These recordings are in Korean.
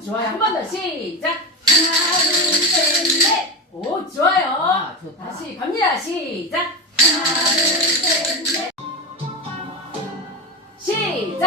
좋아요. 한 번 더 시작. 하나 둘셋넷오 좋아요. 아, 좋다. 다시 갑니다. 시작. 하나 둘셋넷. 시작.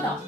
だ。